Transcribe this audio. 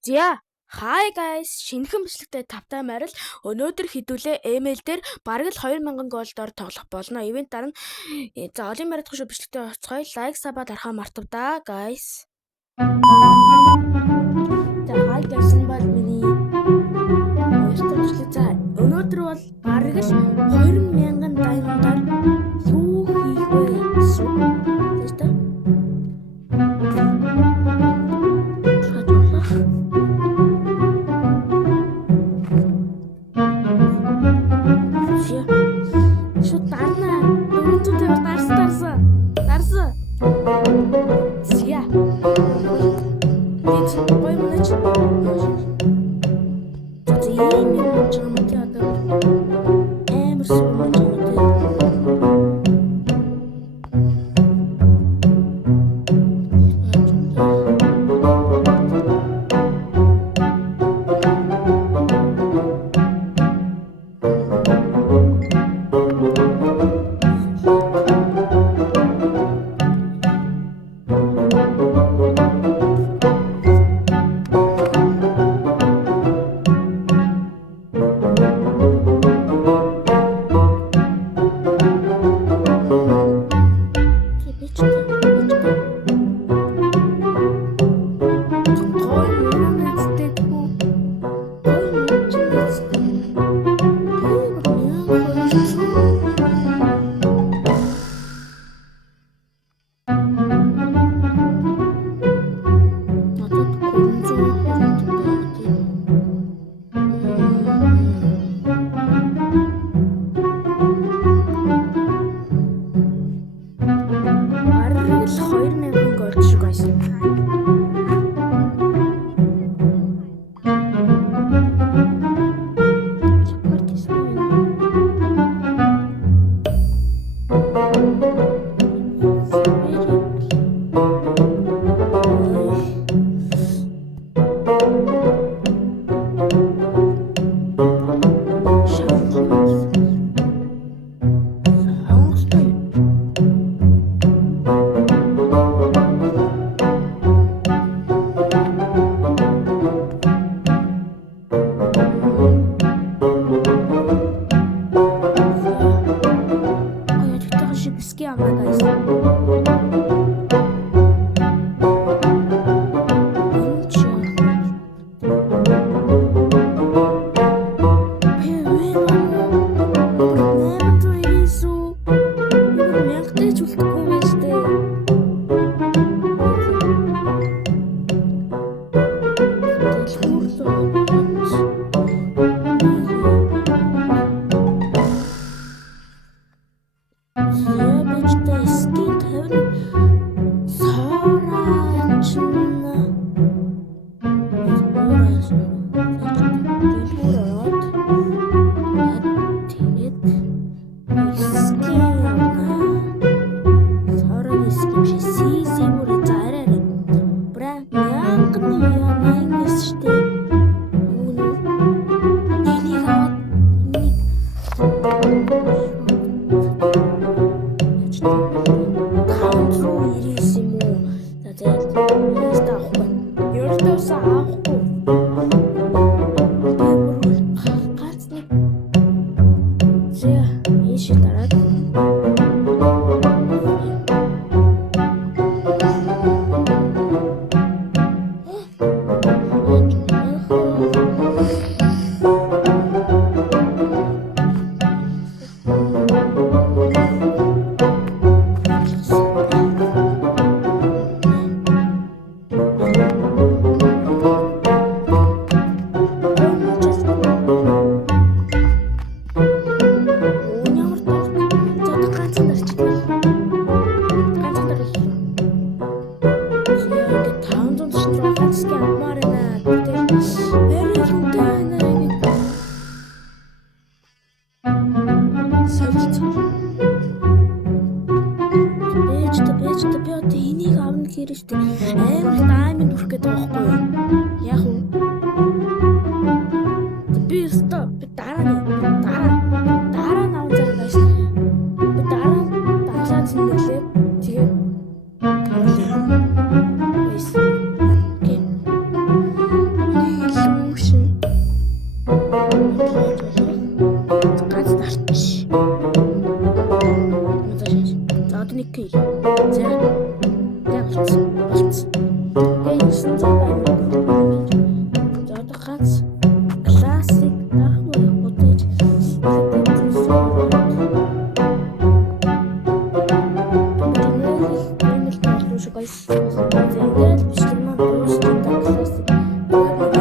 Зя. Hi guys, шинэхэн бичлэгтэй тавтай марил өнөөдөр хэдүүлээ email дээр бараг л 2000 голдоор тоглох болно. Ивент дараа нь за олын маридах шүү бичлэгтэй оцгоё. Лайк саба дарахаа мартавдаа guys. За hi guys энэ бол миний өөртөө бичлэг. За өнөөдөр бол бараг л 2000 diamond-аар юу хийх вэ? Тэстэ. Зя. Дит гой мөч. За ийм юм чамд ядаа. Амар сумын чамд. За одоо 1 кг. За. Яг болцсон. Тэгээ 900 байна. За одоо ганц классик дарахмаа бодож guys. Ингээд бичлэг маань дуусчихсан классик.